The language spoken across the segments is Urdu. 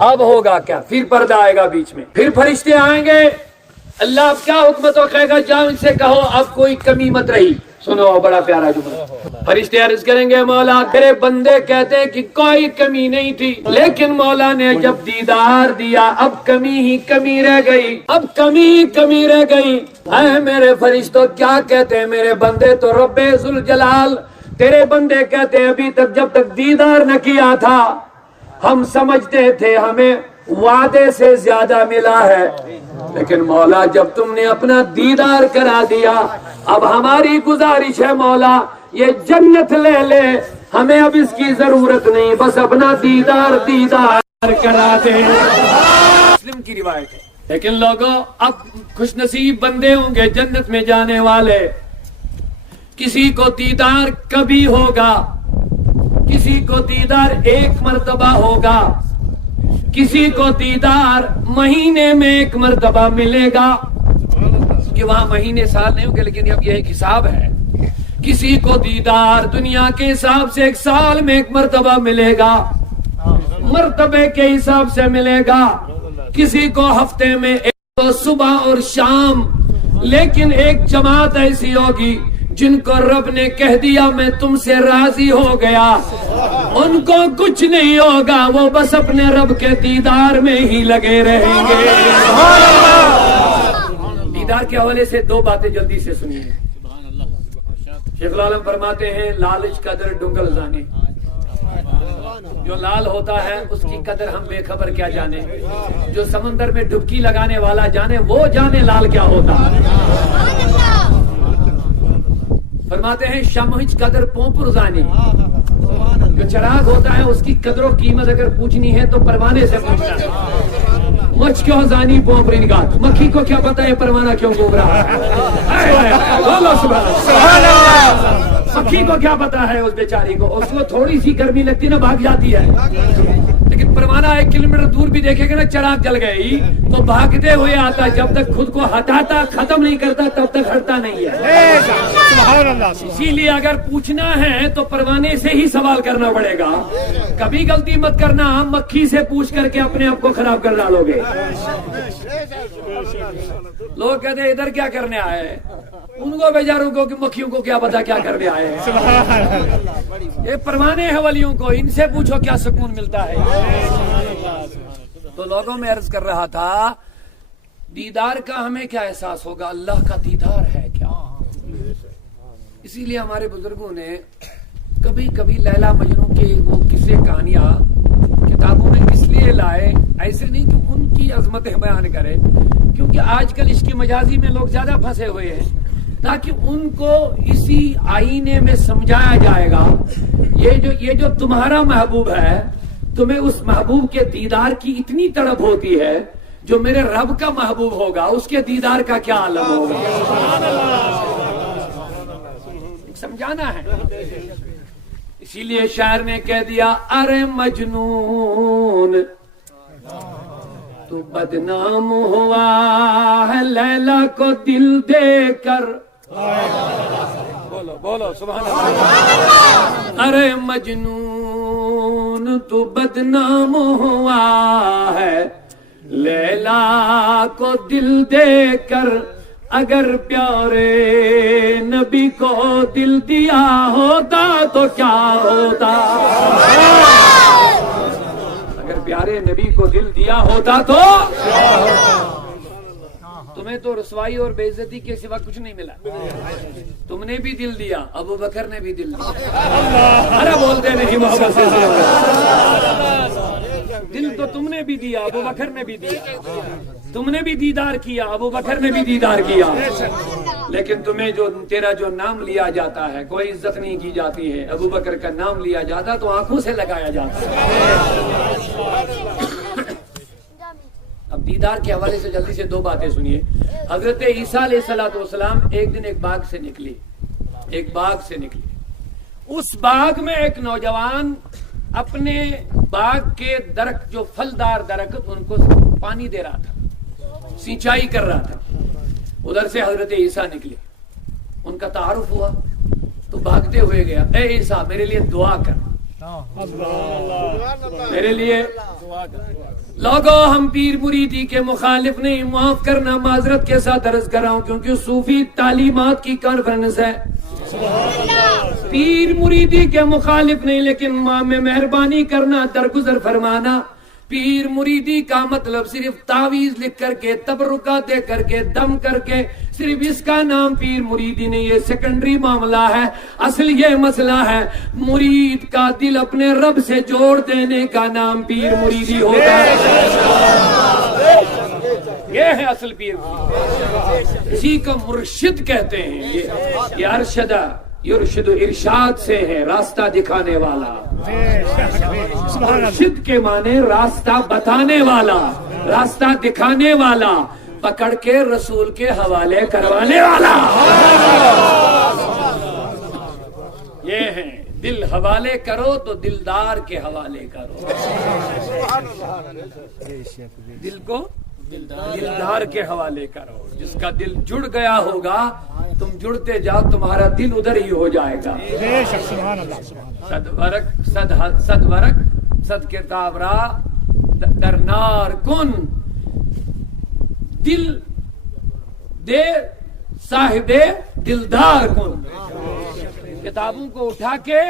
اب ہوگا کیا؟ پھر پردہ آئے گا بیچ میں، پھر فرشتے آئیں گے، اللہ اب کیا حکم تو کہے گا جاؤ ان سے کہو اب کوئی کمی مت رہی. سنو بڑا پیارا جملہ، فرشتے عرض کریں گے مولا تیرے بندے کہتے ہیں کہ کوئی کمی نہیں تھی، لیکن مولا نے جب دیدار دیا اب کمی ہی کمی رہ گئی، اب کمی ہی کمی رہ گئی. اے میرے فرشتوں کیا کہتے ہیں میرے بندے؟ تو رب ذوالجلال تیرے بندے کہتے ہیں ابھی تک جب تک دیدار نہ کیا تھا ہم سمجھتے تھے ہمیں وعدے سے زیادہ ملا ہے، لیکن مولا جب تم نے اپنا دیدار کرا دیا اب ہماری گزارش ہے مولا یہ جنت لے لے، ہمیں اب اس کی ضرورت نہیں، بس اپنا دیدار کرا دے. مسلم کی روایت ہے. لیکن لوگوں اب خوش نصیب بندے ہوں گے جنت میں جانے والے، کسی کو دیدار کبھی ہوگا، کسی کو دیدار ایک مرتبہ ہوگا، کسی کو دیدار مہینے میں ایک مرتبہ ملے گا، کہ وہاں مہینے سال نہیں ہوں گے لیکن اب یہ ایک حساب ہے. کسی کو دیدار دنیا کے حساب سے ایک سال میں ایک مرتبہ ملے گا، مرتبے کے حساب سے ملے گا، کسی کو ہفتے میں ایک صبح اور شام. لیکن ایک جماعت ایسی ہوگی جن کو رب نے کہہ دیا میں تم سے راضی ہو گیا، ان کو کچھ نہیں ہوگا، وہ بس اپنے رب کے دیدار میں ہی لگے رہیں گے. دیدار کے حوالے سے دو باتیں جلدی سے سنیے. شیخ العالم فرماتے ہیں لالچ قدر ڈنگل زانی، جو لال ہوتا ہے اس کی قدر ہم بے خبر کیا جانے، جو سمندر میں ڈبکی لگانے والا جانے وہ جانے لال کیا ہوتا. فرماتے ہیں شمہج قدر پوپر زانی، جو چراغ ہوتا ہے اس کی قدر و قیمت اگر پوچھنی ہے تو پروانے سے پوچھنا ہے. مجھ کیوں زانی پوپری نگاہ، مکھی کو کیا پتا ہے پروانہ کیوں گھوم رہا ہے؟ مکھی کو کیا پتا ہے اس بیچاری کو، اس کو تھوڑی سی گرمی لگتی نا بھاگ جاتی ہے، لیکن پروانہ 1 کلومیٹر دور بھی دیکھے گا نا چراغ جل گئی تو بھاگتے ہوئے آتا، جب تک خود کو ہٹاتا ختم نہیں کرتا تب تک ہٹتا نہیں ہے. اسی لیے اگر پوچھنا ہے تو پروانے سے ہی سوال کرنا پڑے گا. کبھی غلطی مت کرنا ہم مکھی سے پوچھ کر کے اپنے آپ کو خراب کر ڈالو گے. لوگ کہتے ہیں ادھر کیا کرنے آئے، ان کو بیچاروں کو کہ مکھیوں کو کیا پتا کیا کرنے آئے ہیں. یہ پروانے ہیں ولیوں کو، ان سے پوچھو کیا سکون ملتا ہے. تو لوگوں میں عرض کر رہا تھا دیدار کا ہمیں کیا احساس ہوگا، اللہ کا دیدار ہے کیا. اسی لیے ہمارے بزرگوں نے کبھی کبھی لیلا مجنوں کے وہ قصے کہانیاں کتابوں میں اس لیے لائے، ایسے نہیں کہ ان کی عظمتیں بیان کرے، کیونکہ آج کل اس کی مجازی میں لوگ زیادہ پھنسے ہوئے ہیں، تاکہ ان کو اسی آئینے میں سمجھایا جائے گا یہ جو تمہارا محبوب ہے تمہیں اس محبوب کے دیدار کی اتنی تڑپ ہوتی ہے، جو میرے رب کا محبوب ہوگا اس کے دیدار کا کیا عالم ہوگا. سمجھانا ہے. اسی لیے شاعر نے کہہ دیا ارے مجنون تو بدنام ہوا ہے لیلا کو دل دے کر. بولو بولو سبحان اللہ. ارے مجنون تو بدنام ہوا ہے لیلا کو دل دے کر، اگر پیارے نبی کو دل دیا ہوتا تو کیا ہوتا. اگر پیارے نبی کو دل دیا ہوتا تو تمہیں تو رسوائی اور بے عزتی کے سوا کچھ نہیں ملا. تم نے بھی دل دیا، ابو بکر نے بھی دل دیا. ارے بولتے نہیں محبت سے، دل تو تم نے بھی دیا، ابو بکر نے بھی دیا. تم نے بھی دیدار کیا، ابو بکر نے بھی دیدار کیا. لیکن تمہیں تیرا جو نام لیا جاتا ہے کوئی عزت نہیں کی جاتی ہے. ابو بکر کا نام لیا جاتا تو آنکھوں سے لگایا جاتا ہے. اب دیدار کے حوالے سے جلدی سے دو باتیں سنیے. حضرت عیسیٰ علیہ السلام ایک دن ایک باغ سے نکلی. اس باغ میں ایک نوجوان اپنے باغ کے درخت جو پھلدار درخت ان کو پانی دے رہا تھا، سینچائی کر رہا تھا. ادھر سے حضرت عیسیٰ نکلے، ان کا تعارف ہوا تو بھاگتے ہوئے گیا، اے عیسیٰ میرے لیے دعا کر. میرے لیے لوگوں ہم پیر مریدی کے مخالف نہیں، معاف کرنا معذرت کے ساتھ عرض کر رہا ہوں کیونکہ صوفی تعلیمات کی کانفرنس ہے، پیر مریدی کے مخالف نہیں، لیکن ماں میں مہربانی کرنا درگزر فرمانا، پیر مریدی کا مطلب صرف تعویذ لکھ کر کے تبرکہ دے کر کے دم کر کے صرف اس کا نام پیر مریدی نہیں، یہ سیکنڈری معاملہ ہے، اصل یہ مسئلہ ہے مرید کا دل اپنے رب سے جوڑ دینے کا نام پیر مریدی ہوتا ہے، یہ ہے اصل پیر مریدی، اسی کو مرشد کہتے ہیں، یہ ارشدہ یرشد ارشاد سے ہے، راستہ دکھانے والا، مرشد کے معنی راستہ بتانے والا، راستہ دکھانے والا، پکڑ کے رسول کے حوالے کروانے والا، یہ ہے دل حوالے کرو تو دلدار کے حوالے کرو، دل کو دلدار کے حوالے کرو، جس کا دل جڑ گیا ہوگا تم جڑتے جاؤ، تمہارا دل ادھر ہی ہو جائے گا، صد ورق صد کتاب را در نار کن، دل دے صاحب دلدار کن، کتابوں کو اٹھا کے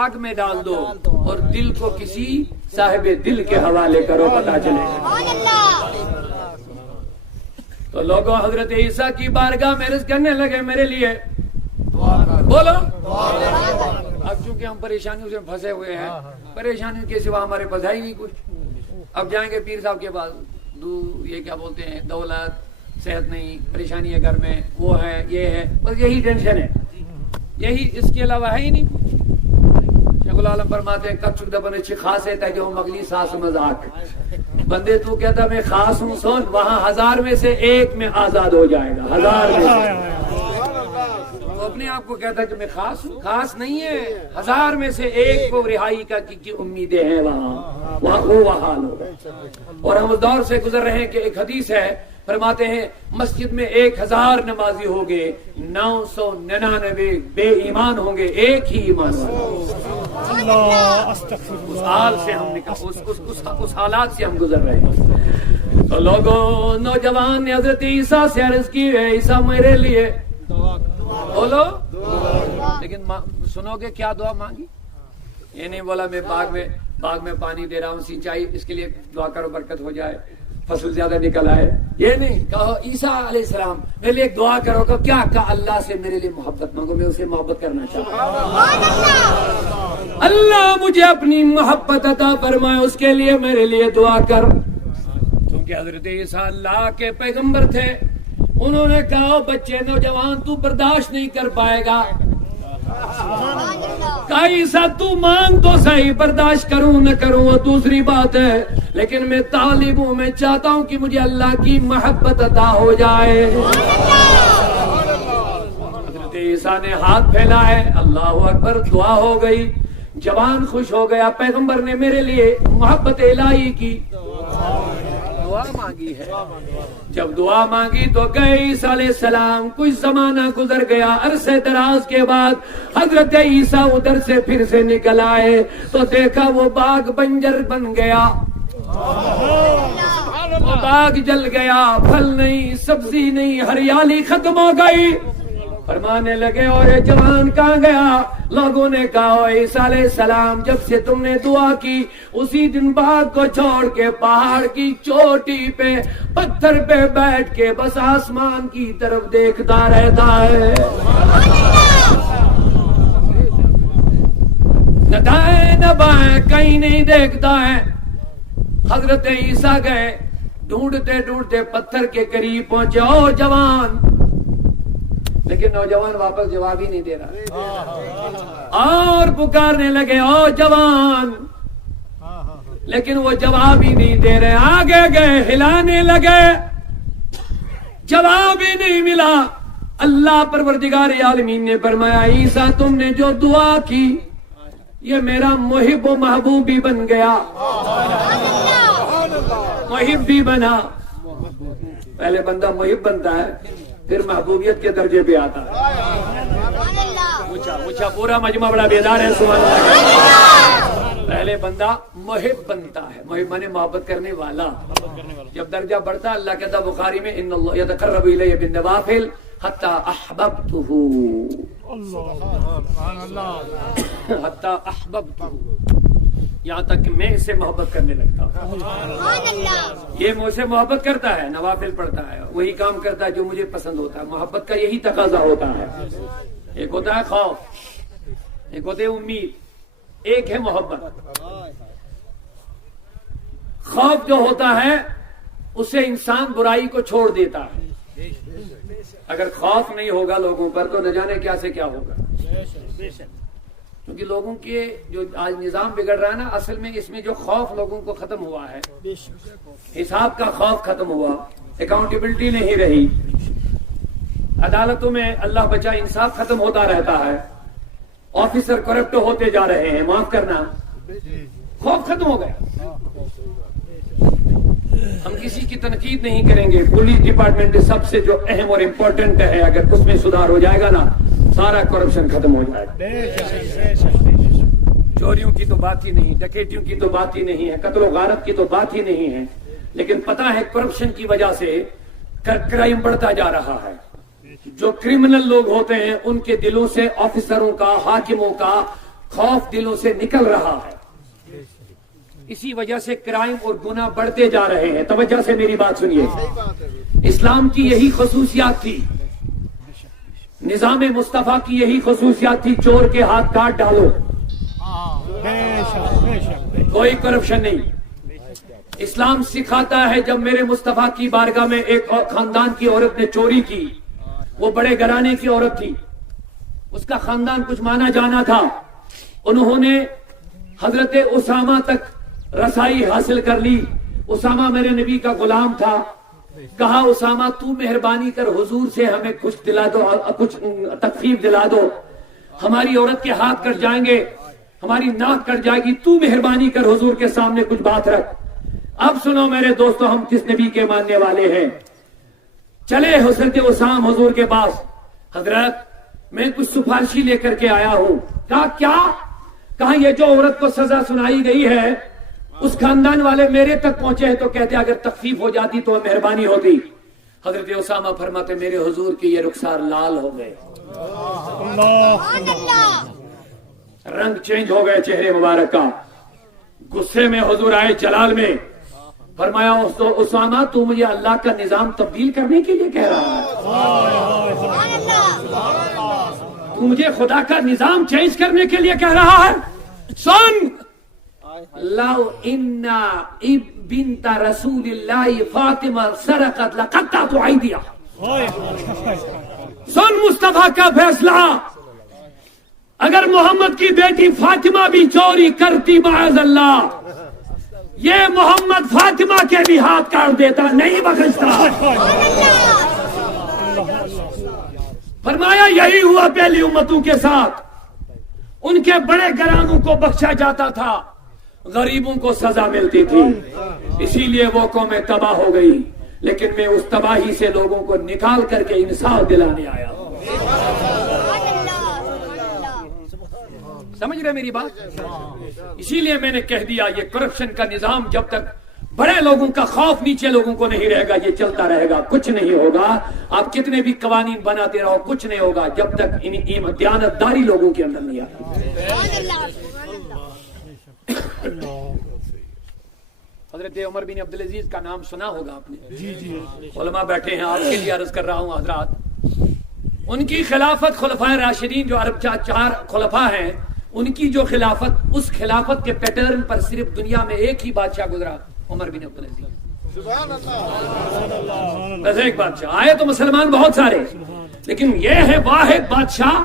آگ میں ڈال دو اور دل کو کسی صاحب دل کے حوالے کرو، پتہ چلے گا۔ تو لوگوں حضرت عیسیٰ کی بارگاہ میں عرض کرنے لگے میرے لیے بولو، اب چونکہ ہم پریشانیوں سے پھنسے ہوئے ہیں، پریشانیوں کے سوا ہمارے پاس ہے ہی نہیں کچھ، اب جائیں گے پیر صاحب کے پاس، یہ کیا بولتے ہیں، دولت، صحت نہیں، پریشانی ہے گھر میں، وہ ہے، یہ ہے، بس یہی ٹینشن ہے، یہی، اس کے علاوہ ہے ہی نہیں کچھ۔ شیخ العالم فرماتے ہیں کچھ دبن اچھی خاص ہے جو مغلی ساس مذاق، بندے تو کہتا میں خاص ہوں سن، وہاں 1000 میں سے 1 میں آزاد ہو جائے گا، 1000 میں سے، وہ اپنے آپ کو کہتا ہے کہ میں خاص ہوں، خاص نہیں ہے، 1000 میں سے 1 کو رہائی کا کی امیدیں ہیں، وہاں وہ حال ہوگا۔ اور ہم اس دور سے گزر رہے ہیں کہ ایک حدیث ہے، فرماتے ہیں مسجد میں 1000 نمازی ہوں گے، 999 بے ایمان ہوں گے، ایک ہی ایمان والا، اس حال سے ہم اس حالات سے ہم گزر رہے ہیں۔ تو لوگوں، نوجوان نے حضرت عیسیٰ سے عرض کی ہے عیسیٰ میرے لیے بولو، لیکن سنو گے کیا دعا مانگی؟ یہ نہیں بولا میں باغ میں پانی دے رہا ہوں، سینچائی، اس کے لیے دعا کرو برکت ہو جائے، فصل زیادہ نکل آئے، یہ نہیں کہو عیسیٰ علیہ السلام میرے لیے ایک دعا کرو، کہ کیا کہا اللہ سے میرے لیے محبت مانگو، میں اسے محبت کرنا چاہتا ہوں، اللہ مجھے اپنی محبت عطا فرمائے، اس کے لیے میرے لیے دعا کر، کیونکہ حضرت عیسیٰ اللہ کے پیغمبر تھے، انہوں نے کہا بچے نوجوان تو برداشت نہیں کر پائے گا، کہا عیسیٰ تو مانگ تو صحیح، برداشت کروں نہ کروں وہ دوسری بات ہے، لیکن میں طالب ہوں، میں چاہتا ہوں کہ مجھے اللہ کی محبت عطا ہو جائے۔ حضرت عیسیٰ نے ہاتھ پھیلائے، اللہ اکبر، دعا ہو گئی، جوان خوش ہو گیا، پیغمبر نے میرے لیے محبت الہی کی دعا مانگی ہے، جب دعا مانگی تو گئے عیسیٰ علیہ السلام، کچھ زمانہ گزر گیا، عرصے دراز کے بعد حضرت عیسیٰ ادھر سے پھر سے نکل آئے تو دیکھا وہ باغ بنجر بن گیا، وہ باغ جل گیا، پھل نہیں، سبزی نہیں، ہریالی ختم ہو گئی، فرمانے لگے اور یہ جوان کہاں گیا؟ لوگوں نے کہا عیسیٰ علیہ السلام جب سے تم نے دعا کی اسی دن باغ کو چھوڑ کے پہاڑ کی چوٹی پہ پتھر پہ بیٹھ کے بس آسمان کی طرف دیکھتا رہتا ہے، نہ دائیں نہ بائیں کہیں نہیں دیکھتا ہے۔ حضرت عیسیٰ گئے، ڈھونڈتے ڈھونڈتے پتھر کے قریب پہنچے، او جوان، لیکن نوجوان واپس جواب ہی نہیں دے رہا، اور پکارنے لگے او جوان، لیکن وہ جواب ہی نہیں دے رہے، آگے گئے، ہلانے لگے، جواب ہی نہیں ملا۔ اللہ پروردگار عالمین نے فرمایا عیسیٰ تم نے جو دعا کی یہ میرا محب و محبوب بھی بن گیا، محب بھی بنا، پہلے بندہ محب بنتا ہے پھر محبوبیت کے درجے پہ آتا ہے۔ پوچھا پورا مجمع بڑا بیدار ہے، سبحان اللہ۔ پہلے بندہ محب بنتا ہے، محب مانے محبت کرنے والا. جب درجہ بڑھتا اللہ کہتا بخاری میں ان اللہ یتقرب الی بالنوافل حتی احببتہ، حتی احببتہ، یہاں تک کہ میں اس سے محبت کرنے لگتا ہوں. یہ مجھ سے محبت کرتا ہے، نوافل پڑھتا ہے، وہی کام کرتا ہے جو مجھے پسند ہوتا ہے. محبت کا یہی تقاضا ہوتا ہے. ایک ہوتا ہے خوف، ایک ہوتے ہے امید، ایک ہے محبت. خوف جو ہوتا ہے اس سے انسان برائی کو چھوڑ دیتا ہے. اگر خوف نہیں ہوگا لوگوں پر تو نہ جانے کیا سے کیا ہوگا. کیونکہ لوگوں کے جو آج نظام بگڑ رہا ہے نا، اصل میں اس میں جو خوف لوگوں کو ختم ہوا ہے، حساب کا خوف ختم ہوا، اکاؤنٹیبلٹی نہیں رہی، عدالتوں میں اللہ بچا انصاف ختم ہوتا رہتا ہے، آفیسر کرپٹ ہوتے جا رہے ہیں، معاف کرنا، خوف ختم ہو گیا. ہم کسی کی تنقید نہیں کریں گے. پولیس ڈپارٹمنٹ سب سے جو اہم اور امپورٹنٹ ہے، اگر اس میں سدھار ہو جائے گا نا سارا کرپشن ختم ہو جائے گا. چوریوں کی تو بات ہی نہیں، ڈکیتیوں کی تو بات ہی نہیں ہے، قتل و غارت کی تو بات ہی نہیں ہے. لیکن پتہ ہے کرپشن کی وجہ سے کرائم بڑھتا جا رہا ہے. جو کرمنل لوگ ہوتے ہیں ان کے دلوں سے آفیسروں کا، حاکموں کا خوف دلوں سے نکل رہا ہے. اسی وجہ سے کرائم اور گناہ بڑھتے جا رہے ہیں. توجہ سے میری بات سنیے. اسلام کی یہی خصوصیات تھی، نظام مصطفیٰ کی یہی خصوصیات تھی، چور کے ہاتھ کاٹ ڈالو، کوئی کرپشن نہیں. اسلام سکھاتا ہے جب میرے مصطفیٰ کی بارگاہ میں ایک خاندان کی عورت نے چوری کی، وہ بڑے گھرانے کی عورت تھی، اس کا خاندان کچھ مانا جانا تھا، انہوں نے حضرت اسامہ تک رسائی حاصل کر لی. اسامہ میرے نبی کا غلام تھا. کہا اسامہ تو مہربانی کر حضور سے ہمیں کچھ دلا دو، کچھ تخفیف دلا دو، ہماری عورت کے ہاتھ کٹ جائیں گے، ہماری ناک کٹ جائے گی، تو مہربانی کر حضور کے سامنے کچھ بات رکھ. اب سنو میرے دوستو، ہم کس نبی کے ماننے والے ہیں. چلے حضرت اسام حضور کے پاس، حضرت میں کچھ سفارشی لے کر کے آیا ہوں. کہا کیا؟ کہا یہ جو عورت کو سزا سنائی گئی ہے اس خاندان والے میرے تک پہنچے ہیں تو کہتے اگر تخفیف ہو جاتی تو مہربانی ہوتی. حضرت اسامہ فرماتے میرے حضور کی یہ رخسار لال ہو گئے، رنگ چینج ہو گئے چہرے مبارک کا. غصے میں حضور آئے جلال میں، فرمایا اسامہ تو مجھے اللہ کا نظام تبدیل کرنے کے لیے کہہ رہا ہے، تو مجھے خدا کا نظام چینج کرنے کے لیے کہہ رہا ہے. سن، لو ان بنت رسول اللہ فاطمہ سرقت لقطعت ایدیہا. سن مصطفیٰ کا فیصلہ، اگر محمد کی بیٹی فاطمہ بھی چوری کرتی معاذ اللہ، یہ محمد فاطمہ کے بھی ہاتھ کاٹ دیتا، نہیں بخشتا. فرمایا یہی ہوا پہلی امتوں کے ساتھ، ان کے بڑے گھرانوں کو بخشا جاتا تھا، غریبوں کو سزا ملتی تھی، اسی لیے وہ قومیں تباہ ہو گئی. لیکن میں اس تباہی سے لوگوں کو نکال کر کے انصاف دلانے آیا. سمجھ رہے میری بات؟ اسی لیے میں نے کہہ دیا یہ کرپشن کا نظام جب تک بڑے لوگوں کا خوف نیچے لوگوں کو نہیں رہے گا یہ چلتا رہے گا، کچھ نہیں ہوگا. آپ کتنے بھی قوانین بناتے رہو کچھ نہیں ہوگا جب تک دیانتداری لوگوں کے اندر نہیں آتی. حضرت عمر بن عبدالعزیز کا نام سنا ہوگا آپ نے، علماء بیٹھے ہیں، آپ کے لیے عرض کر رہا ہوں حضرات. ان کی خلافت خلفائے راشدین جو عرب 4 خلفاء ہیں، ان کی جو خلافت، اس خلافت کے پیٹرن پر صرف دنیا میں ایک ہی بادشاہ گزرا، عمر بن عبدالعزیز. بس ایک بادشاہ آئے تو مسلمان بہت سارے، لیکن یہ ہے واحد بادشاہ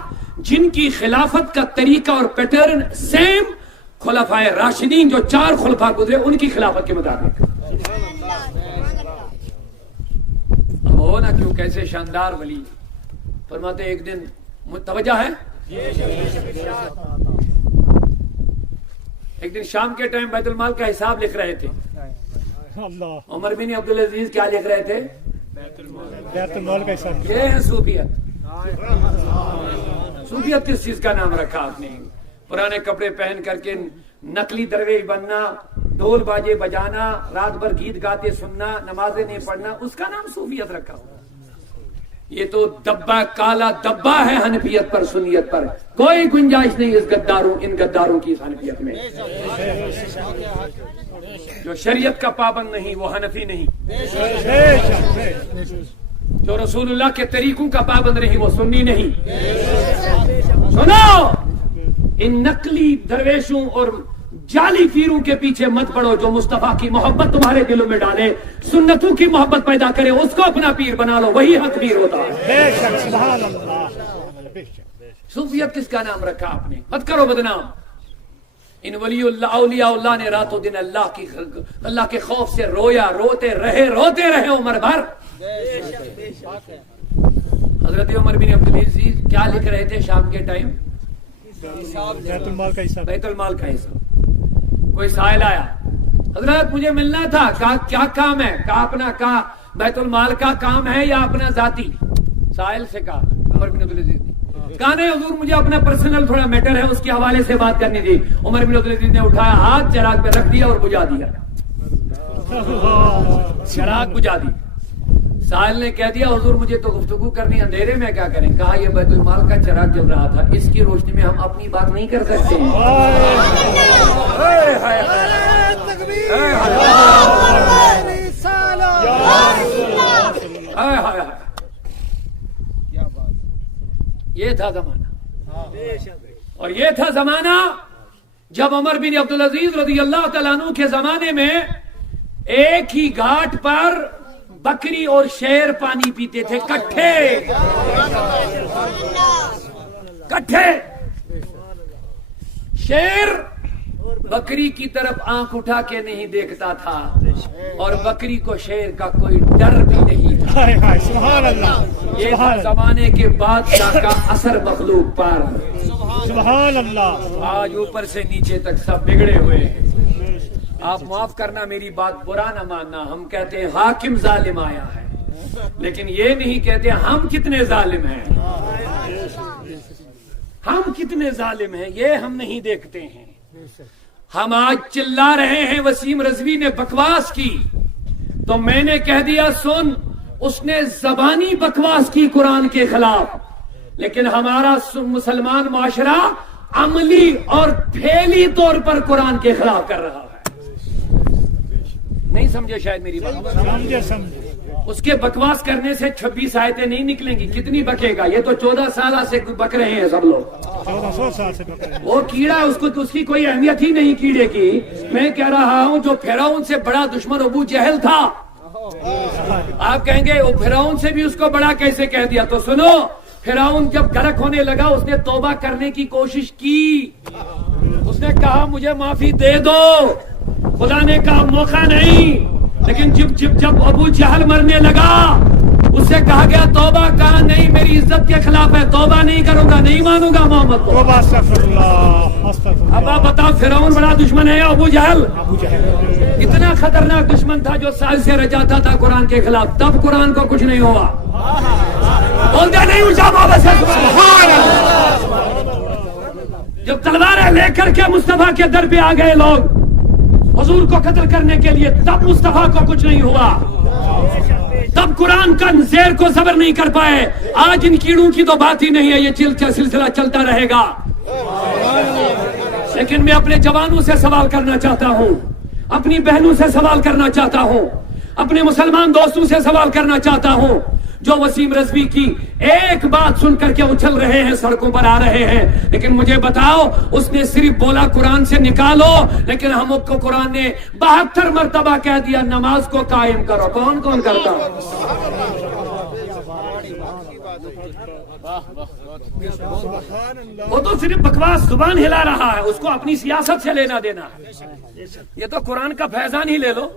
جن کی خلافت کا طریقہ اور پیٹرن سیم خلفائے راشدین جو 4 خلفاء گزرے ان کی خلافت کے مطابق. اب ہو نا کیوں کیسے شاندار ولی. فرماتے ایک دن متوجہ ہے، ایک دن شام کے ٹائم بیت المال کا حساب لکھ رہے تھے. عمر بن عبدالعزیز کیا لکھ رہے تھے؟ بیت المال کا حساب. یہ ہے صوفیت. صوفیت کس چیز کا نام رکھا آپ نے؟ پرانے کپڑے پہن کر کے نقلی درویش بننا، ڈھول باجے بجانا، رات بھر گیت گاتے سننا، نمازیں نہیں پڑھنا، اس کا نام صوفیت رکھا ہوا۔ یہ تو دبا، کالا دبا ہے حنفیت پر، سنیت پر کوئی گنجائش نہیں ان گداروں کی اس حنفیت میں۔ جو شریعت کا پابند نہیں وہ حنفی نہیں، جو رسول اللہ کے طریقوں کا پابند نہیں وہ سنی نہیں۔ سنو، ان نقلی درویشوں اور جعلی پیروں کے پیچھے مت پڑو، جو مصطفیٰ کی محبت تمہارے دلوں میں ڈالے، سنتوں کی محبت پیدا کرے، اس کو اپنا پیر بنا لو، وہی حق پیر ہوتا ہے۔ صوفیت کس کا نام رکھا آپ نے؟ مت کرو بدنام۔ ان ولی اللہ، اولیاء اللہ نے رات و دن اللہ کے خوف سے رویا، روتے رہے عمر بھر۔ حضرت عمر بن عبدالعزیز کیا لکھ رہے تھے شام کے ٹائم؟ بیت المال کا حصہ۔ کوئی سائل آیا، حضرت مجھے ملنا تھا، کہا کیا کام ہے؟ کہا بیت المال کا کام ہے یا اپنا ذاتی؟ سائل سے کہا عمر بن عبدالعزیز نے، کہا نہیں حضور مجھے اپنا پرسنل تھوڑا میٹر ہے، اس کے حوالے سے بات کرنی تھی۔ عمر بن عبدالعزیز نے اٹھایا ہاتھ، چراغ پہ رکھ دیا اور بجھا دیا، چراغ بجھا دی۔ سائل نے کہہ دیا حضور مجھے تو گفتگو کرنی، اندھیرے میں کیا کریں؟ کہا یہ بیت المال کا چراغ جل رہا تھا، اس کی روشنی میں ہم اپنی بات نہیں کر سکتے ہیں۔ یہ تھا زمانہ، اور یہ تھا زمانہ جب عمر بن عبدالعزیز رضی اللہ تعالیٰ عنہ کے زمانے میں ایک ہی گھاٹ پر بکری اور شیر پانی پیتے تھے کٹھے۔ شیر بکری کی طرف آنکھ اٹھا کے نہیں دیکھتا تھا، اور بکری کو شیر کا کوئی ڈر بھی نہیں تھا۔ سبحان اللہ، یہ زمانے کے بادشاہ کا اثر مخلوق پر۔ سبحان اللہ۔ آج اوپر سے نیچے تک سب بگڑے ہوئے ہیں۔ آپ معاف کرنا، میری بات برا نہ ماننا، ہم کہتے ہیں حاکم ظالم آیا ہے، لیکن یہ نہیں کہتے ہم کتنے ظالم ہیں۔ ہم کتنے ظالم ہیں یہ ہم نہیں دیکھتے ہیں۔ ہم آج چلا رہے ہیں، وسیم رضوی نے بکواس کی تو میں نے کہہ دیا سن، اس نے زبانی بکواس کی قرآن کے خلاف، لیکن ہمارا مسلمان معاشرہ عملی اور پھیلی طور پر قرآن کے خلاف کر رہا ہے۔ نہیں سمجھے شاید میری بات؟ سمجھے۔ اس کے بکواس کرنے سے 26 آیتیں نہیں نکلیں گی، کتنی بکے گا؟ یہ تو 14 سالہ سے بک رہے ہیں سب لوگ، 1400 سال سے بک رہے ہیں۔ وہ کیڑا، اس کو اس کی کوئی اہمیت ہی نہیں کیڑے کی۔ میں کہہ رہا ہوں جو فرعون سے بڑا دشمن ابو جہل تھا، آپ کہیں گے وہ فرعون سے بھی اس کو بڑا کیسے کہہ دیا؟ تو سنو، فرعون جب غرق ہونے لگا اس نے توبہ کرنے کی کوشش کی، اس نے کہا مجھے معافی دے دو، خدا نے کہا موقع نہیں۔ لیکن جب ابو جہل مرنے لگا اس سے کہا گیا توبہ، کہا نہیں میری عزت کے خلاف ہے، توبہ نہیں کروں گا، نہیں مانوں گا محمد کو۔ اب آپ بتاؤ فرعون بڑا دشمن ہے یا ابو جہل؟ اتنا خطرناک دشمن تھا جو سائل سے رجاتا تھا قرآن کے خلاف، تب قرآن کو کچھ نہیں ہوا۔ بولتے نہیں اونچا بابا سے جب تلواریں لے کر کے مصطفیٰ کے در پہ آ گئے لوگ حضور کو قتل کرنے کے لیے، تب مصطفیٰ کو کچھ نہیں ہوا، تب قرآن کا زیر کو صبر نہیں کر پائے۔ آج ان کیڑوں کی تو بات ہی نہیں ہے، یہ سلسلہ چلتا رہے گا۔ لیکن میں اپنے جوانوں سے سوال کرنا چاہتا ہوں، اپنی بہنوں سے سوال کرنا چاہتا ہوں، اپنے مسلمان دوستوں سے سوال کرنا چاہتا ہوں، جو وسیم رضوی کی ایک بات سن کر کے اچھل رہے ہیں، سڑکوں پر آ رہے ہیں، لیکن مجھے بتاؤ اس نے صرف بولا قرآن سے نکالو، لیکن ہم کو قرآن نے 72 مرتبہ کہہ دیا نماز کو قائم کرو۔ کون کون کرتا؟ وہ تو صرف بکواس زبان ہلا رہا ہے، اس کو اپنی سیاست سے لینا دینا ہے۔ یہ تو قرآن کا فیضان ہی لے لو،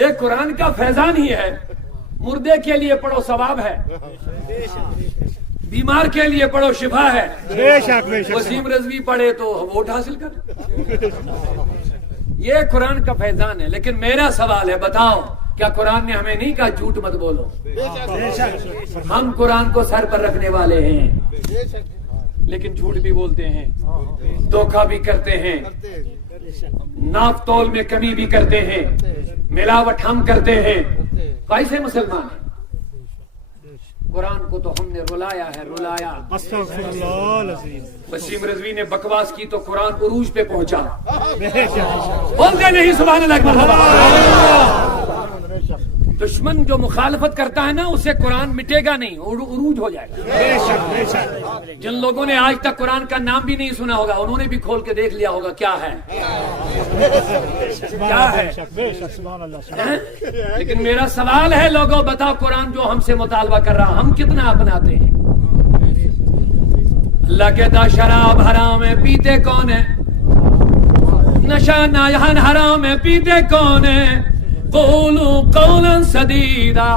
یہ قرآن کا فیضان ہی ہے۔ مردے کے لیے پڑھو ثواب ہے، بیمار کے لیے پڑھو شفا ہے۔ وسیم رضوی پڑھے تو ووٹ حاصل کر، یہ قرآن کا فیضان ہے۔ لیکن میرا سوال ہے، بتاؤ کیا قرآن نے ہمیں نہیں کہا جھوٹ مت بولو؟ ہم قرآن کو سر پر رکھنے والے ہیں، لیکن جھوٹ بھی بولتے ہیں, دھوکہ بھی کرتے ہیں, ناپ تول میں کمی بھی کرتے ہیں, ملاوٹ ہم کرتے ہیں. کیسے مسلمان ہیں؟ قرآن کو تو ہم نے رلایا ہے, رلایا. استغفر اللہ العظیم. وسیم رضوی نے بکواس کی تو قرآن عروج پہ پہنچا. بولتے نہیں سبحان اللہ مرحبا. دشمن جو مخالفت کرتا ہے نا اسے قرآن مٹے گا نہیں, عروج ہو جائے گا. بے شک بے شک. جن لوگوں نے آج تک قرآن کا نام بھی نہیں سنا ہوگا انہوں نے بھی کھول کے دیکھ لیا ہوگا کیا ہے, کیا ہے. بے شک سبحان اللہ. لیکن میرا سوال ہے لوگوں, بتاؤ قرآن جو ہم سے مطالبہ کر رہا ہم کتنا اپناتے ہیں؟ اللہ کہتا شراب حرام ہے, پیتے کون ہے؟ نشہ ناجہان حرام ہے, پیتے کون ہے؟ قولوا قولا سدیدا,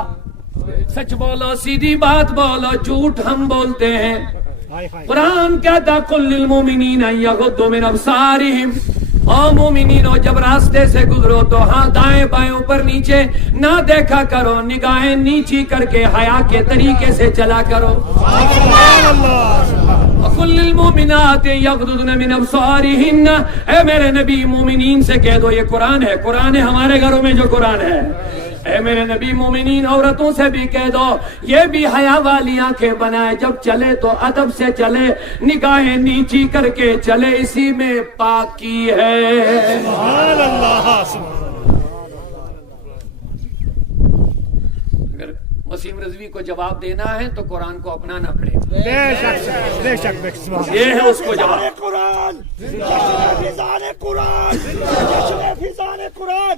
سچ بولو, سیدھی بات بولو, جھوٹ ہم بولتے ہیں. قرآن کہتا قل للمؤمنین ان یغضوا من ابصارہم, او مومنینو جب راستے سے گزرو تو ہاں دائیں بائیں اوپر نیچے نہ دیکھا کرو, نگاہیں نیچی کر کے حیا کے طریقے سے چلا کرو. وقل للمؤمنات یغضضن من ابصارہن, اے میرے نبی مومنین سے کہہ دو یہ قرآن ہے, قرآن ہے ہمارے گھروں میں جو قرآن ہے. اے میرے نبی مومنین عورتوں سے بھی کہہ دو یہ بھی حیا والی آنکھیں بنائے, جب چلے تو ادب سے چلے, نگاہیں نیچی کر کے چلے, اسی میں پاکی ہے. سبحان اللہ. اگر وسیم رضوی کو جواب دینا ہے تو قرآن کو اپنانا پڑے گا. بے شک بے شک بے شک. یہ ہے اس کو جواب. قرآن فضان قرآن فضان قرآن.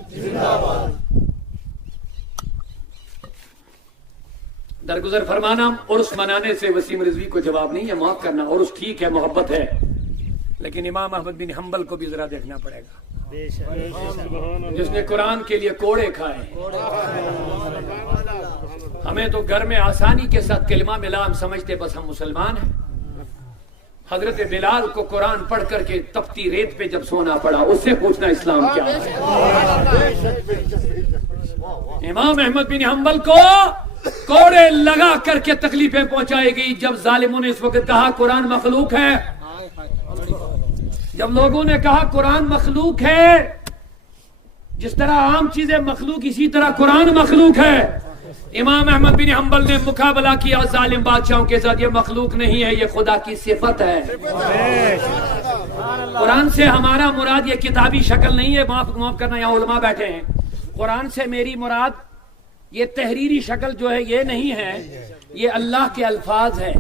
درگزر فرمانا عرس منانے سے وسیم رضوی کو جواب نہیں ہے, معاف کرنا. عرس ٹھیک ہے, محبت ہے, لیکن امام احمد بن حنبل کو بھی ذرا دیکھنا پڑے گا, جس نے قرآن کے لیے کوڑے کھائے. ہمیں تو گھر میں آسانی کے ساتھ کلمہ ملا, ہم سمجھتے بس ہم مسلمان ہیں. حضرت بلال کو قرآن پڑھ کر کے تپتی ریت پہ جب سونا پڑا, اس سے پوچھنا اسلام کیا ہے. امام احمد بن حنبل کو کوڑے لگا کر کے تکلیفیں پہنچائی گئی جب ظالموں نے اس وقت کہا قرآن مخلوق ہے. جب لوگوں نے کہا قرآن مخلوق ہے, جس طرح عام چیزیں مخلوق اسی طرح قرآن مخلوق ہے, امام احمد بن حنبل نے مقابلہ کیا ظالم بادشاہوں کے ساتھ, یہ مخلوق نہیں ہے, یہ خدا کی صفت ہے. قرآن سے ہمارا مراد یہ کتابی شکل نہیں ہے, معاف کرنا, یہاں علماء بیٹھے ہیں. قرآن سے میری مراد یہ تحریری شکل جو ہے یہ نہیں ہے, یہ اللہ کے الفاظ ہیں.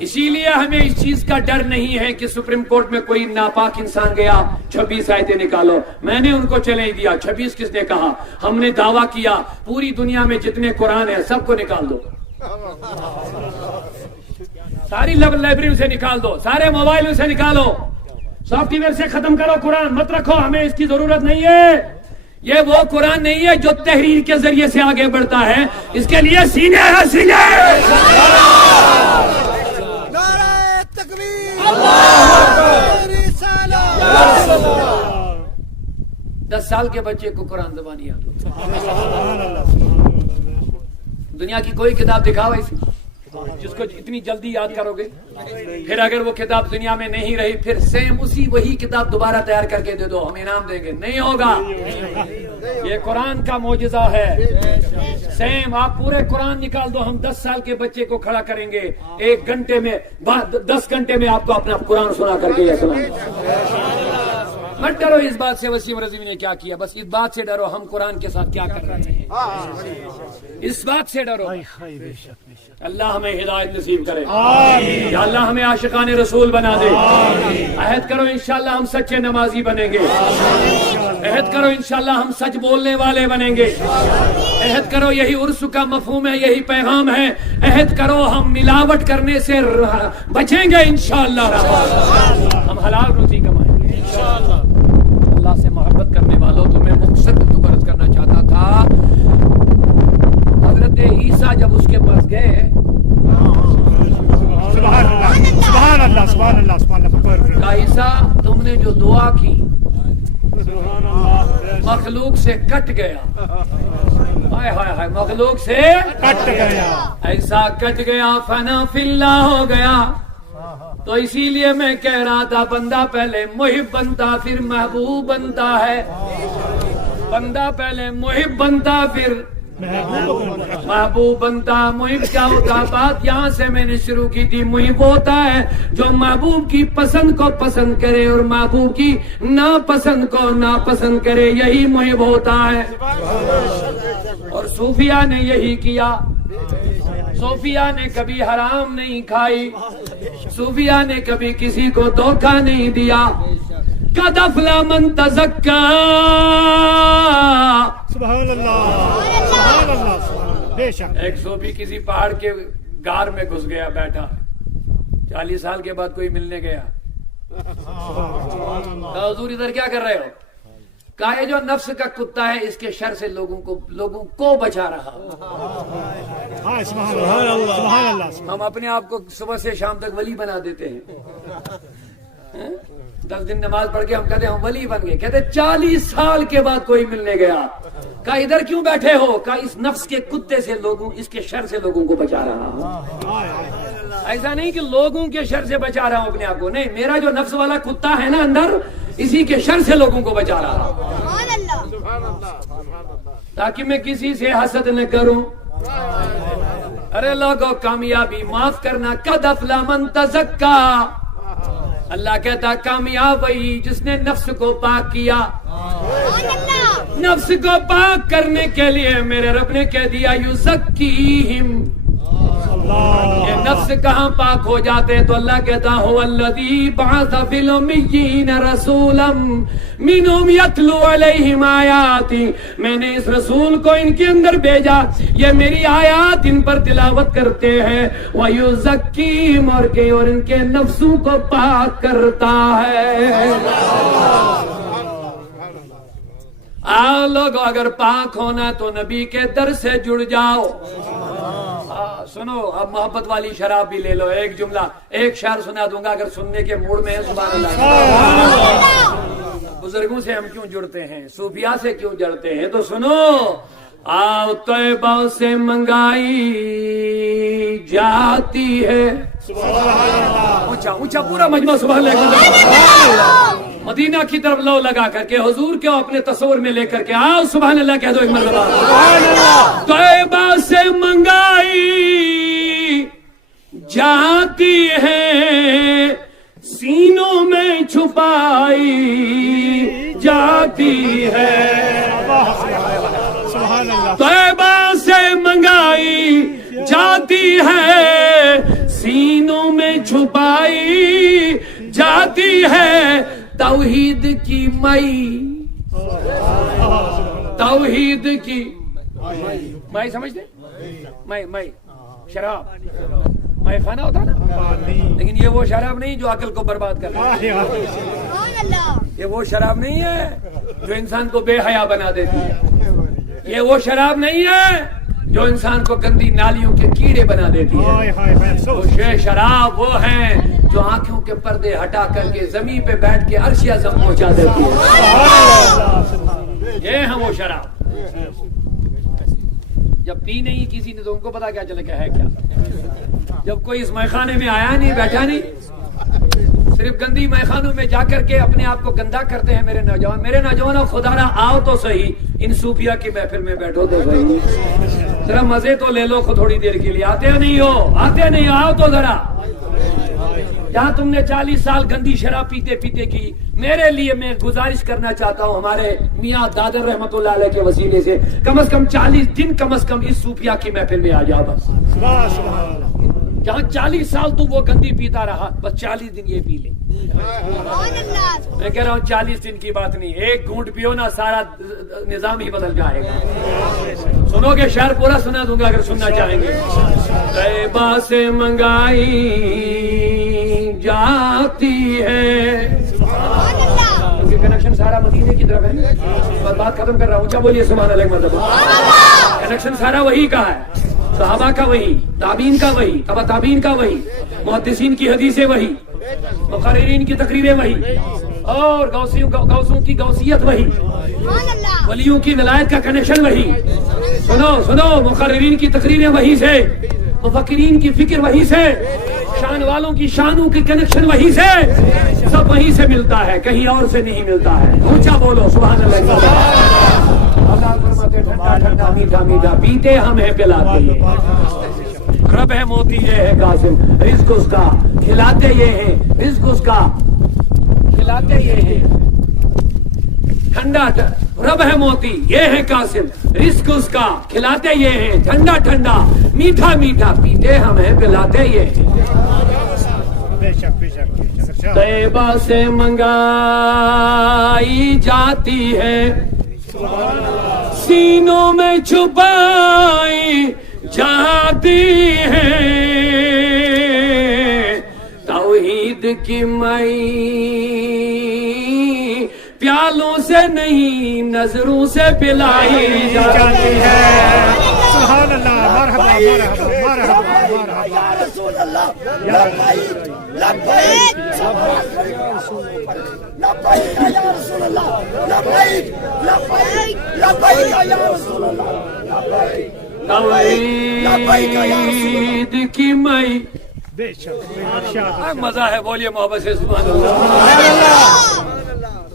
اسی لیے ہمیں اس چیز کا ڈر نہیں ہے کہ سپریم کورٹ میں کوئی ناپاک انسان گیا 26 آیتیں نکالو, میں نے ان کو چیلنج دیا 26 کس نے کہا, ہم نے دعویٰ کیا پوری دنیا میں جتنے قرآن ہیں سب کو نکال دو, ساری لائبریری سے نکال دو, سارے موبائلوں سے نکالو, سافٹ ویئر سے ختم کرو, قرآن مت رکھو, ہمیں اس کی ضرورت نہیں ہے. یہ وہ قرآن نہیں ہے جو تحریر کے ذریعے سے آگے بڑھتا ہے, اس کے لیے سینے ہے, سینے. نعرہ تکبیر. 10 سال کے بچے کو قرآن زبانی آتی, دنیا کی کوئی کتاب دکھاؤ ایسی جس کو اتنی جلدی یاد کرو گے, پھر اگر وہ کتاب دنیا میں نہیں رہی پھر سیم اسی وہی کتاب دوبارہ تیار کر کے دے دو, ہم انعام دیں گے, نہیں ہوگا. یہ قرآن کا معجزہ ہے. سیم آپ پورے قرآن نکال دو, ہم 10 سال کے بچے کو کھڑا کریں گے 1 گھنٹے میں, 10 گھنٹے میں آپ کو اپنا قرآن سنا کر کے مت ڈرو اس بات سے وسیم رضوی نے کیا کیا, بس اس بات سے ڈرو ہم قرآن کے ساتھ کیا کر رہے ہیں, اس بات سے ڈرو. اللہ ہمیں ہدایت نصیب کرے, یا اللہ ہمیں عاشقان رسول بنا دے. عہد کرو انشاءاللہ ہم سچے نمازی بنیں گے, عہد کرو انشاءاللہ ہم سچ بولنے والے بنیں گے, عہد کرو یہی عرس کا مفہوم ہے, یہی پیغام ہے, عہد کرو ہم ملاوٹ کرنے سے بچیں گے انشاءاللہ, ہم حلال روزی کمائیں گے انشاءاللہ. اللہ سے محبت کرنے والوں تو میں مختصر گفتگو عرض کرنا چاہتا تھا. حضرت عیسیٰ جب اس کے پاس گئے, سبحان اللہ سبحان اللہ سبحان اللہ. عیسیٰ تم نے جو دعا کی مخلوق سے کٹ گیا، ہائے ہائے ہائے، مخلوق سے کٹ گیا، ایسا کٹ گیا، فنا فی اللہ ہو گیا۔ تو اسی لیے میں کہہ رہا تھا بندہ پہلے محب بنتا پھر محبوب بنتا ہے، بندہ پہلے محب بنتا پھر محبوب بنتا۔ محب کیا ہوتا؟ بات یہاں سے میں نے شروع کی تھی۔ محب ہوتا ہے جو محبوب کی پسند کو پسند کرے اور محبوب کی ناپسند کو ناپسند کرے، یہی محب ہوتا ہے۔ اور صوفیاء نے یہی کیا۔ صوفیاء نے کبھی حرام نہیں کھائی، صوفیاء نے کبھی کسی کو دھوکہ نہیں دیا۔ قد افلح من تزکا، سبحان اللہ، سبحان اللہ، سبحان اللہ، بے شک۔ ایک صوفی کسی پہاڑ کے غار میں گھس گیا، بیٹھا 40 سال کے بعد کوئی ملنے گیا، کہا حضور ادھر کیا کر رہے ہو؟ کہا یہ جو نفس کا کتا ہے اس کے شر سے لوگوں کو بچا رہا۔ ہاں سبحان اللہ، سبحان اللہ۔ ہم اپنے آپ کو صبح سے شام تک ولی بنا دیتے ہیں، 10 دن نماز پڑھ کے ہم کہتے ہیں ہم ولی بن گئے، کہتے 40 سال کے بعد کوئی ملنے گیا، کہا ادھر کیوں بیٹھے ہو؟ کہا اس نفس کے کتے سے اس کے شر سے لوگوں کو بچا رہا ہوں۔ ایسا نہیں کہ لوگوں کے شر سے بچا رہا ہوں اپنے آپ کو، نہیں، میرا جو نفس والا کتا ہے نا اندر، اسی کے شر سے لوگوں کو بچا رہا ہوں، تاکہ میں کسی سے حسد نہ کروں۔ ارے لوگوں کامیابی معاف کرنا، قد افلح من تزکا، اللہ کہتا کامیاب وہی جس نے نفس کو پاک کیا۔ نفس کو پاک کرنے کے لیے میرے رب نے کہہ دیا یزکیہم، یہ نفس کہاں پاک ہو جاتے؟ تو اللہ کہتا هو الذی بعث فی الامیین رسولا منہم یتلو علیہم آیاتی، میں نے اس رسول کو ان کے اندر بھیجا، یہ میری آیات ان پر تلاوت کرتے ہیں، ویزکیہم، اور ان کے نفسوں کو پاک کرتا ہے۔ آؤ لوگ اگر پاک ہونا تو نبی کے در سے جڑ جاؤ۔ سنو اب محبت والی شراب بھی لے لو، ایک جملہ ایک شعر سنا دوں گا اگر سننے کے موڈ میں ہے۔ سبحان اللہ۔ بزرگوں سے ہم کیوں جڑتے ہیں، صوفیاء سے کیوں جڑتے ہیں؟ تو سنو، آؤ طیبہ سے منگائی جاتی ہے، اونچا اونچا پورا مجمع سبحان اللہ، مدینہ کی طرف لو لگا کر کے حضور کو اپنے تصور میں لے کر کے آؤ، سبحان اللہ کہہ دو ایک مرتبہ۔ طیبہ سے منگائی جاتی ہے، سینوں میں چھپائی جاتی ہے، سبحان اللہ۔ طیبہ سے منگائی جاتی ہے، سینوں میں چھپائی جاتی ہے، توحید کی مئی، توحید کی مئی، سمجھتے؟ مئی شراب، مئی خانہ ہوتا نا، لیکن یہ وہ شراب نہیں جو عقل کو برباد کر رہا ہے، یہ وہ شراب نہیں ہے جو انسان کو بے حیا بنا دیتی ہے، یہ وہ شراب نہیں ہے جو انسان کو گندی نالیوں کے کیڑے بنا دیتی ہے۔ شراب وہ ہیں جو آنکھوں کے پردے ہٹا کر کے زمین پہ بیٹھ کے عرش اعظم پہنچا دیتی ہے، یہ ہے وہ شراب۔ جب پی نہیں کسی نے تو ان کو پتا کیا چلے کہ ہے کیا، جب کوئی اس میخانے میں آیا نہیں، بیٹھا نہیں، صرف گندی میخانوں میں جا کر کے اپنے آپ کو گندا کرتے ہیں میرے نوجوان۔ میرے نوجوانوں خدا را آؤ تو صحیح، ان صوفیاء کی محفل میں بیٹھو تو صحیح، ذرا مزے تو لے لو خود تھوڑی دیر کے لیے۔ آتے نہیں ہو، آتے نہیں، آؤ تو ذرا۔ جہاں تم نے 40 سال گندی شراب پیتے پیتے کی، میرے لیے میں گزارش کرنا چاہتا ہوں ہمارے میاں دادر رحمت اللہ علیہ کے وسیلے سے، کم از کم 40 دن کم از کم اس صوفیاء کی محفل میں آ جاؤ بس۔ جہاں 40 سال تو وہ گندی پیتا رہا، بس 40 دن یہ پی لے۔ میں کہہ رہا ہوں 40 دن کی بات نہیں، ایک گھونٹ پیو نا سارا نظام ہی بدل جائے گا۔ سنو گے شعر پورا سنا دوں گا اگر سننا چاہیں گے۔ طیبہ سے منگائی جاتی ہے، کنیکشن سارا مدینے کی طرف ہے، بات ختم کر رہا ہوں، اونچا بولیے سبحان اللہ مرتبہ۔ کنیکشن سارا وہی کا ہے، صحابہ کا وہی، تابعین کا وہی، تبع تابعین کا وہی، محدثین کی حدیثیں وہی، مقررین کی تقریریں وہی، اور غوثوں کی غوثیت وہی, ولیوں کی ولایت کا کنیکشن وہی. سنو مقررین کی تقریریں وہی سے, مفکرین کی فکر وہی سے, شان والوں کی شانوں کی کنیکشن وہی سے, سب وہیں سے ملتا ہے, کہیں اور سے نہیں ملتا ہے. اونچا بولو سبحان اللہ. اللہ فرماتے ٹھنڈا ٹھنڈا میٹھا میٹھا پیتے ہم ہیں پلاتے یہ. رب ہے موتی یہ ہے قاسم, رزق اس کا کھلاتے یہ ہیں, رزق اس کا کھلاتے یہ ہیں. ٹھنڈا رب ہے موتی یہ ہے قاسم, رزق اس کا کھلاتے یہ ہیں. ٹھنڈا ٹھنڈا میٹھا میٹھا پیتے ہم ہیں پلاتے یہ ہیں. بے شک بے شک بے شک. طیبہ سے منگائی جاتی ہے, سینوں میں چھپائی جاتی ہے. توحید کی مئی پیالوں سے نہیں نظروں سے پلائی جاتی ہے. سبحان اللہ. مرحبا مرحبا مرحبا مرحبا یا رسول اللہ. لبیک لبیک لبیک یا رسول اللہ. لبیک لبیک لبیک یا رسول اللہ. توحید کی مئی. بے شک. مزہ ہے, بولیے محبت سے سبحان اللہ.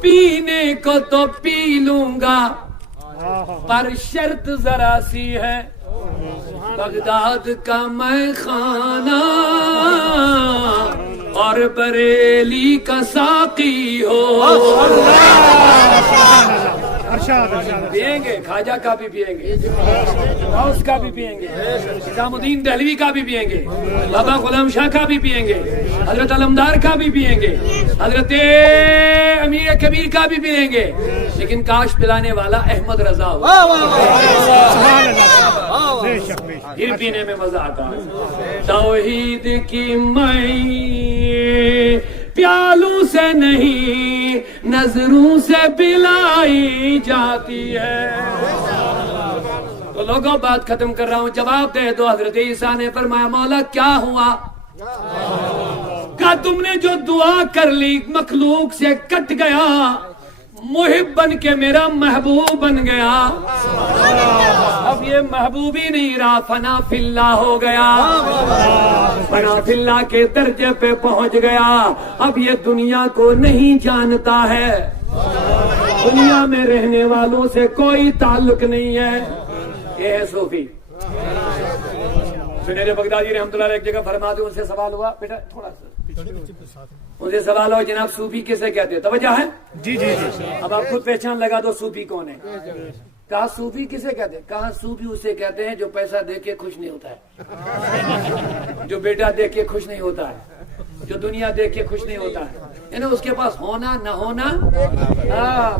پینے کو تو پی لوں گا پر شرط ذرا سی ہے, بغداد کا میں خانہ اور بریلی کا ساقی ہو. پیئیں گے, خواجہ کا بھی پیئیں گے, غوث کا بھی پیئیں گے, نظام الدین دہلوی کا بھی پیئیں گے, بابا غلام شاہ کا بھی پیئیں گے, حضرت علمدار کا بھی پیئیں گے, حضرت امیر کبیر کا بھی پیئیں گے, لیکن کاش پلانے والا احمد رضا ہو, پھر پینے میں مزہ آتا ہے. توحید کی مئی پیالوں سے نہیں نظروں سے پلائی جاتی ہے. تو لوگوں بات ختم کر رہا ہوں, جواب دے دو. حضرت عیسیٰ نے فرمایا مولا کیا ہوا؟ کہا تم نے جو دعا کر لی مخلوق سے کٹ گیا, محب بن کے میرا محبوب بن گیا. اب یہ محبوب ہی نہیں رہا, فنا فی اللہ ہو گیا, فنا فی اللہ کے درجے پہ پہنچ گیا. اب یہ دنیا کو نہیں جانتا ہے, دنیا میں رہنے والوں سے کوئی تعلق نہیں ہے. یہ ہے صوفی. سنیرے بغدادی رحمۃ اللہ علیہ ایک جگہ فرماتے, ان سے سوال ہوا, بیٹا تھوڑا سا ان سے سوال ہو, جناب صوفی کسے کہتے ہیں؟ توجہ ہے جی جی جی. اب آپ خود پہچان لگا دو صوفی کون ہے. کہا صوفی کسے کہتے ہیں؟ کہا صوفی اسے کہتے ہیں جو پیسہ دے کے خوش نہیں ہوتا ہے, جو بیٹا دے کے خوش نہیں ہوتا ہے, جو دنیا دیکھ کے خوش نہیں ہوتا ہے. یعنی اس کے پاس ہونا نہ ہونا,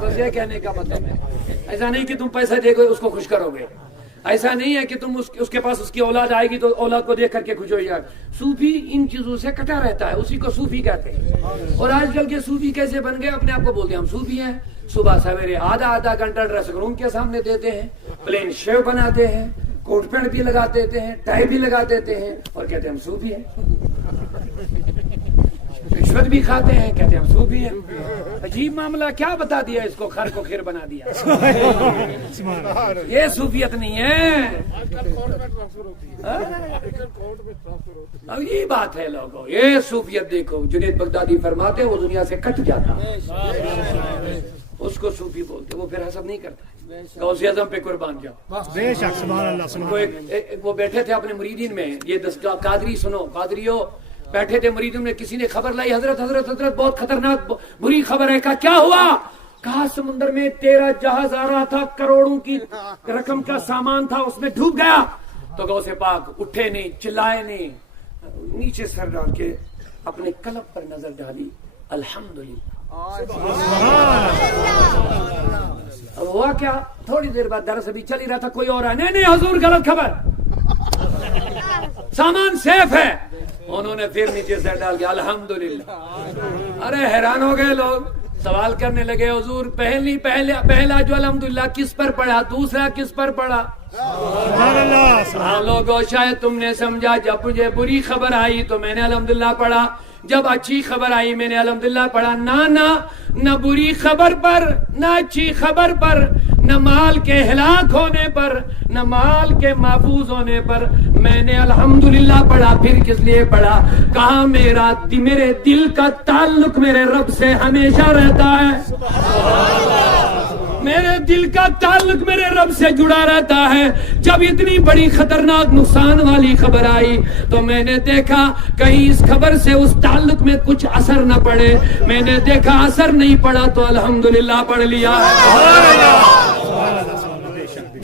بس یہ کہنے کا مطلب ہے. ایسا نہیں کہ تم پیسہ دے کے اس کو خوش کرو گے, ایسا نہیں ہے کہ تم اس کے پاس اس کی اولاد آئے گی تو اولاد کو دیکھ کر کے خوش ہو جائے. صوفی ان چیزوں سے کٹا رہتا ہے, اسی کو صوفی کہتے ہیں. اور آج کل کے صوفی کیسے بن گئے, اپنے آپ کو بولتے ہیں ہم صوفی ہیں. صبح سویرے آدھا گھنٹہ ڈریسنگ روم کے سامنے دیتے ہیں, پلین شیو بناتے ہیں, کوٹ پینٹ بھی لگا دیتے ہیں, ٹائی بھی لگا دیتے ہیں, اور کہتے ہیں ہم صوفی ہیں. رشوت بھی کھاتے ہیں, کہتے ہیں ہم صوفی ہیں. عجیب معاملہ, کیا بتا دیا اس کو, خر کو خیر بنا دیا. یہ صوفیت نہیں ہے. اب یہ بات ہے لوگوں, یہ صوفیت دیکھو. جنید بغدادی فرماتے وہ دنیا سے کٹ جاتا, اس کو صوفی بولتے. وہ پھر حسب نہیں کرتا, غوث اعظم پہ قربان جاؤ. بے شک سبحان اللہ سبحان اللہ. وہ بیٹھے تھے اپنے مریدین میں, یہ قادری سنو, قادریو بیٹھے تھے مریدوں میں, کسی نے خبر لائی, حضرت حضرت حضرت بہت خطرناک بری خبر ہے. کہا کیا ہوا؟ کہا سمندر میں 13 جہاز آ رہا تھا, کروڑوں کی رقم کا سامان تھا, اس میں ڈوب گیا. تو غوث پاک اٹھے نہیں, چلائے نہیں, نیچے سر ڈال کے اپنے قلب پر نظر ڈالی, الحمدللہ. اب ہوا کیا, تھوڑی دیر بعد درس ابھی چل ہی رہا تھا, کوئی اور آیا, نہیں حضور غلط خبر, سامان سیف ہے. انہوں نے پھر نیچے سر ڈال کے الحمدللہ. ارے حیران ہو گئے لوگ, سوال کرنے لگے, حضور پہلا جو الحمدللہ کس پر پڑھا, دوسرا کس پر پڑھا؟ ہاں لوگوں, شاید تم نے سمجھا جب مجھے بری خبر آئی تو میں نے الحمدللہ پڑھا, جب اچھی خبر آئی میں نے الحمدللہ پڑھا، نہ بری خبر پر، نہ اچھی خبر پر، نہ مال کے ہلاک ہونے پر، نہ مال کے محفوظ ہونے پر میں نے الحمدللہ پڑھا۔ پھر کس لیے پڑھا؟ کہا میرے دل کا تعلق میرے رب سے ہمیشہ رہتا ہے، میرے دل کا تعلق میرے رب سے جڑا رہتا ہے۔ جب اتنی بڑی خطرناک نقصان والی خبر آئی تو میں نے دیکھا کہیں اس خبر سے اس تعلق میں کچھ اثر نہ پڑے۔ میں نے دیکھا اثر نہیں پڑا تو الحمدللہ پڑھ لیا ہے۔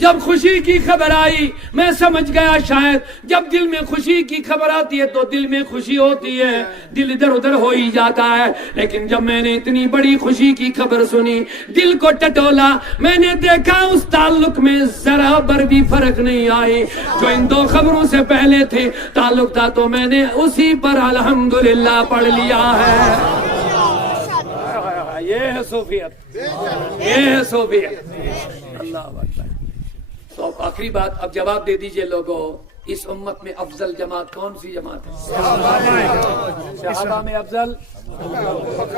جب خوشی کی خبر آئی میں سمجھ گیا شاید جب دل میں خوشی کی خبر آتی ہے تو دل میں خوشی ہوتی ہے، دل ادھر ادھر ہو ہی جاتا ہے۔ لیکن جب میں نے اتنی بڑی خوشی کی خبر سنی، دل کو ٹٹولا، میں نے دیکھا اس تعلق میں ذرا بر بھی فرق نہیں آئی جو ان دو خبروں سے پہلے تھے تعلق تھا، تو میں نے اسی پر الحمدللہ پڑھ لیا ہے۔ یہ ہے صوفیت، یہ ہے صوفیت۔ اللہ اکبر۔ تو آخری بات، اب جواب دے دیجئے لوگوں، اس امت میں افضل جماعت کون سی جماعت ہے؟ صحابہ میں افضل۔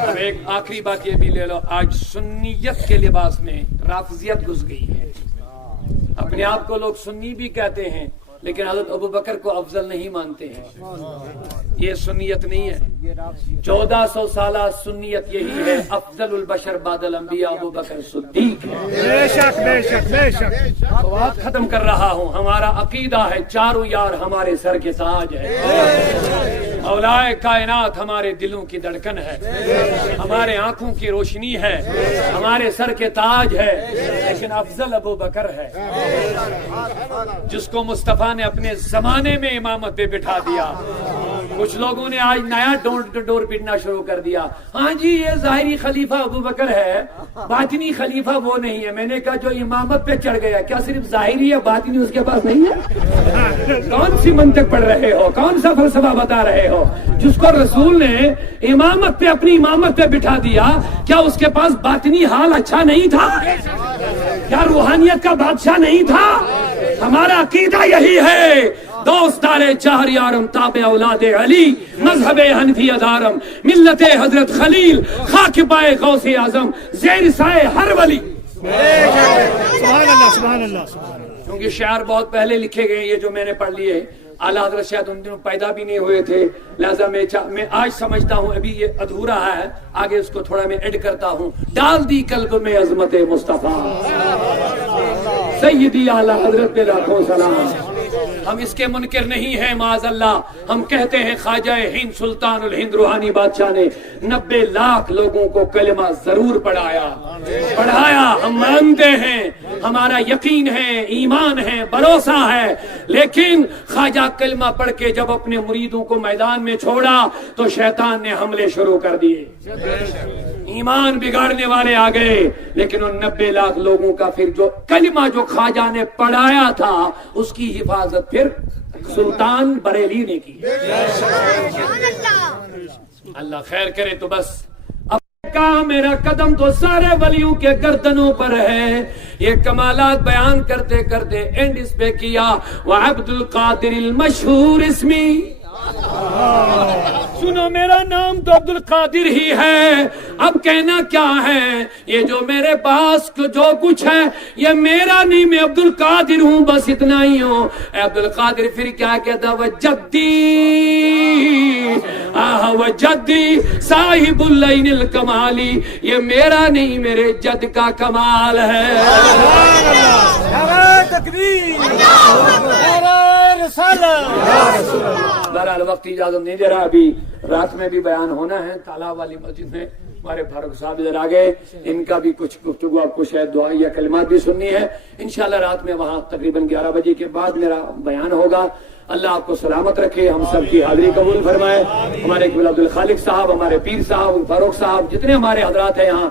اب ایک آخری بات یہ بھی لے لو، آج سنیت کے لباس میں رافضیت گھس گئی ہے۔ اپنے آپ کو لوگ سنی بھی کہتے ہیں لیکن حضرت ابوبکر کو افضل نہیں مانتے ہیں۔ یہ سنیت نہیں ہے، 1400 سالہ سنیت یہی ہے، افضل البشر بعد الانبیاء ابوبکر صدیق ہے۔ بے شک بے شک بے شک۔ تو بات ختم کر رہا ہوں، ہمارا عقیدہ ہے چاروں یار ہمارے سر کے تاج ہے، مولا کائنات ہمارے دلوں کی دھڑکن ہے، ہمارے آنکھوں کی روشنی ہے، ہمارے سر کے تاج ہے، لیکن افضل ابوبکر ہے جس کو مصطفیٰ نے اپنے زمانے میں امامت پہ بٹھا دیا۔ کچھ لوگوں نے آج نیا ڈور پیٹنا شروع کر دیا، ہاں جی یہ ظاہری خلیفہ ابوبکر ہے، باطنی خلیفہ وہ نہیں ہے۔ میں نے کہا جو امامت پہ چڑھ گیا کیا صرف ظاہری ہے، باطنی اس کے پاس نہیں ہے؟ کون سی منطق پڑھ رہے ہو، کون سا فلسفہ بتا رہے ہو؟ جس کو رسول نے امامت پہ اپنی امامت پہ بٹھا دیا، کیا اس کے پاس باطنی حال اچھا نہیں تھا؟ کیا روحانیت کا بادشاہ نہیں تھا؟ ہمارا عقیدہ یہی ہے، دوست دارے چار یارم تابع اولاد علی، مذہب حنفی ادارم، ملت حضرت خلیل، خاک پائے غوث اعظم، زیر سائے ہر ولی۔ سبحان اللہ سبحان اللہ سبحان اللہ۔ کیونکہ شعر بہت پہلے لکھے گئے، یہ جو میں نے پڑھ لیے اعلیٰ حضرت شاید ان دنوں پیدا بھی نہیں ہوئے تھے، لہذا میں آج سمجھتا ہوں ابھی یہ ادھورا ہے، آگے اس کو تھوڑا میں ایڈ کرتا ہوں۔ ڈال دی قلب میں عظمت مصطفیٰ، سیدی اعلیٰ حضرت پہ لاکھوں سلام۔ ہم اس کے منکر نہیں ہیں معاذ اللہ، ہم کہتے ہیں خواجہ ہند سلطان الہند روحانی بادشاہ نے 90 لاکھ لوگوں کو کلمہ ضرور پڑھایا، ہم مانتے ہیں، ہمارا یقین ہے، ایمان ہے، بھروسہ ہے، لیکن خواجہ کلمہ پڑھ کے جب اپنے مریدوں کو میدان میں چھوڑا تو شیطان نے حملے شروع کر دیے، ایمان بگاڑنے والے آ گئے۔ لیکن ان 90 لاکھ لوگوں کا پھر جو کلمہ جو خواجہ نے پڑھایا تھا اس کی حفاظت پھر سلطان بریلی نے کی۔ اللہ خیر کرے۔ تو بس اب کہا میرا قدم تو سارے ولیوں کے گردنوں پر ہے، یہ کمالات بیان کرتے کرتے اینڈ اس پہ کیا، وعبد القادر المشہور اسمی، سنو میرا نام تو عبد القادر ہی ہے، اب کہنا کیا ہے، یہ جو میرے پاس جو کچھ ہے یہ میرا نہیں، میں عبد القادر ہوں، بس اتنا ہی ہوں۔ عبد القادر پھر کیا کہتا، وجدی وجدی صاحب العین الکمالی، یہ میرا نہیں میرے جد کا کمال ہے۔ بہرحال وقت اجازت نہیں دے رہا، ابھی رات میں بھی بیان ہونا ہے تالاب والی مسجد میں، ہمارے فاروق صاحب ادھر آگے، ان کا بھی کچھ گفتگو آپ کو شاید دعا یا کلمات بھی سننی ہے انشاءاللہ۔ رات میں وہاں تقریباً 11 بجے کے بعد میرا بیان ہوگا۔ اللہ آپ کو سلامت رکھے، ہم سب کی حاضری قبول فرمائے۔ ہمارے اقبال عبد الخالق صاحب، ہمارے پیر صاحب، فاروق صاحب، جتنے ہمارے حضرات ہیں یہاں،